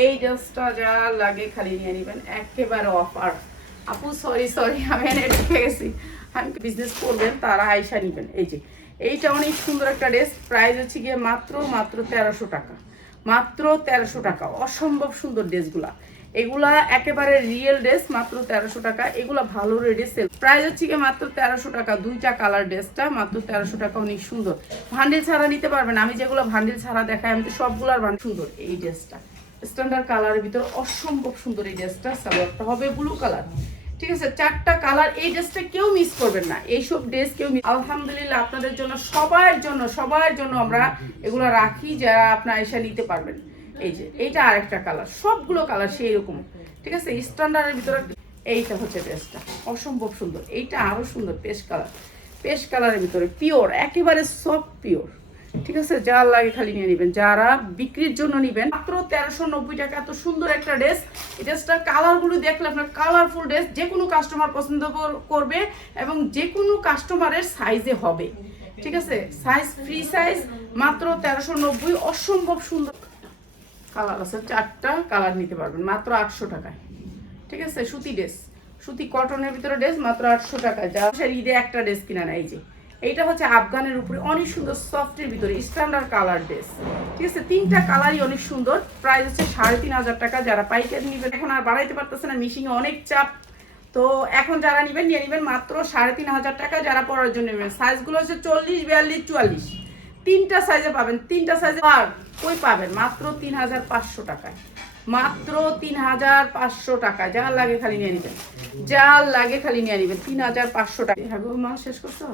এই ড্রেসটা যা লাগে খালি নিয়ে নেবেন, একেবারে অফার। আপু সরি আমি এনে রেখে গেছি, আমি বিজনেস করবেন তারা আয়সা নেবেন। এই যে এইটা অনেক সুন্দর একটা ড্রেস, প্রাইস হচ্ছে গিয়ে মাত্র 1300 টাকা, মাত্র 1300 টাকা। অসম্ভব সুন্দর ড্রেসগুলা, এগুলা একেবারে রিয়েল ড্রেস, মাত্র 1300 টাকা। এগুলা ভালো রেডে সেল, প্রাইস হচ্ছে গিয়ে মাত্র 1300 টাকা। দুইটা কালার ড্রেসটা মাত্র 1300 টাকা, অনেক সুন্দর। ভান্ডিল ছাড়া নিতে পারবেন, আমি যেগুলো ভান্ডিল ছাড়া দেখাই আমি তো সবগুলার ভান্ডিল সুন্দর। এই ড্রেসটা স্ট্যান্ডার্ড কালারের ভিতর অসম্ভব সুন্দর। এই ড্রেসটা সালোয়ারটা হবে ব্লু কালার, ঠিক আছে, 4টা কালার। এই ড্রেসটা কেউ মিস করবেন না, এইসব ড্রেস কেউ আলহামদুলিল্লাহ আপনাদের জন্য, সবার জন্য আমরা এগুলো রাখি, যারা আপনারা এসে নিতে পারবেন। এই যে এইটা আরেকটা কালার, সবগুলো কালার সেই রকম, ঠিক আছে, স্ট্যান্ডার্ডের ভিতরে। এইটা হচ্ছে ড্রেসটা অসম্ভব সুন্দর, এইটা আরো সুন্দর, পেস্ট কালারের ভিতরে পিওর, একেবারে সফট পিওর, ঠিক আছে। যা লাগে খালি নিয়ে নেবেন, যারা বিক্রির জন্য নেবেন। মাত্র 1390 টাকা, এত সুন্দর একটা ড্রেস। এই ড্রেসটার কালারগুলো দেখলে আপনার কালারফুল ড্রেস, যে কোনো কাস্টমার পছন্দ করবে এবং যে কোনো কাস্টমারের সাইজে হবে, ঠিক আছে। সাইজ ফ্রি সাইজ, মাত্র 1390। অসম্ভব সুন্দর কালার আছে, 4টা কালার নিতে পারবেন মাত্র 800 টাকায়, ঠিক আছে। সুতি ড্রেস, সুতি কটনের ভিতরে ড্রেস মাত্র 800 টাকায়। যা ঈদে একটা ড্রেস কিনা না। এই যে এইটা হচ্ছে আফগানের উপরে অনেক সুন্দর সফটের ভিতরে স্ট্যান্ডার্ড কালার ড্রেস, ঠিক আছে। 3টা কালারই অনেক সুন্দর, প্রাইস হচ্ছে 3500 টাকা। যারা পাইকারি নেবেন, এখন আর বাড়াইতে পারতেছে না, মিশিংয়ে অনেক চাপ, তো এখন যারা নেবেন নিয়ে নেবেন মাত্র 3500 টাকা। যারা পরার জন্য নেবেন, সাইজগুলো হচ্ছে 40, 42, 44, 3টা সাইজে পাবেন। 3টা সাইজে আর কই পাবেন, মাত্র 3500 টাকায়, মাত্র 3500 টাকা। যা লাগে খালি নিয়ে নেবেন, যা লাগে খালি নিয়ে নেবেন, 3500 টাকা। হ্যাঁ গো মা, শেষ করছো?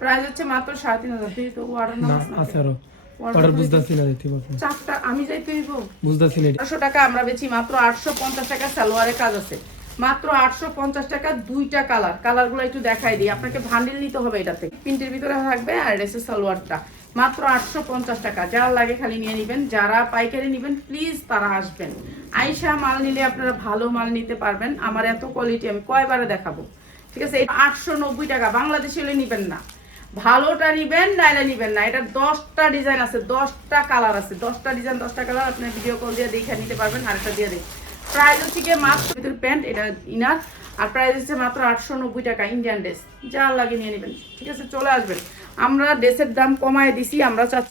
প্রাইস হচ্ছে মাত্র 3500। তো অর্ডার না আছে আরো অর্ডার বুঝতাছি না, দিতে পারবো চারটা আমি যাইতে হইব, বুঝতাছি না। 800 টাকা আমরা বেচি মাত্র 850 টাকা। সালোয়ারের কাজ আছে মাত্র 850 টাকা। 2টা কালারগুলো একটু দেখাই দিই আপনাকে, ভান্ডিল নিতে হবে এটাতে, প্রিন্টের ভিতরে থাকবে। আর এসে সালোয়ারটা মাত্র 850 টাকা। যা লাগে খালি নিয়ে নেবেন। যারা পাইকারি নেবেন প্লিজ তারা আসবেন, আইসা মাল নিলে আপনারা ভালো মাল নিতে পারবেন। আমার এত কোয়ালিটি আমি কয়বারে দেখাবো, ঠিক আছে। 890 টাকা, বাংলাদেশে হলে নিবেন না, ভালোটা নিবেন, নাইলে নিবেন না। এটা 10টা ডিজাইন আছে, 10টা কালার আছে, 10টা ডিজাইন, 10টা কালার। আপনি ভিডিও কল দিয়ে দেখে নিতে পারবেন। আরেকটা দিয়ে দিই, প্রাইস হচ্ছে গিয়ে মাত্র প্যান্ট, এটা ইনার, আর প্রাইস হচ্ছে মাত্র 890 টাকা। ইন্ডিয়ান ড্রেস, যা লাগে নিয়ে নেবেন, ঠিক আছে। চলে আসবেন, আমরা ড্রেসের দাম কমায় দিছি, আমরা চাচ্ছি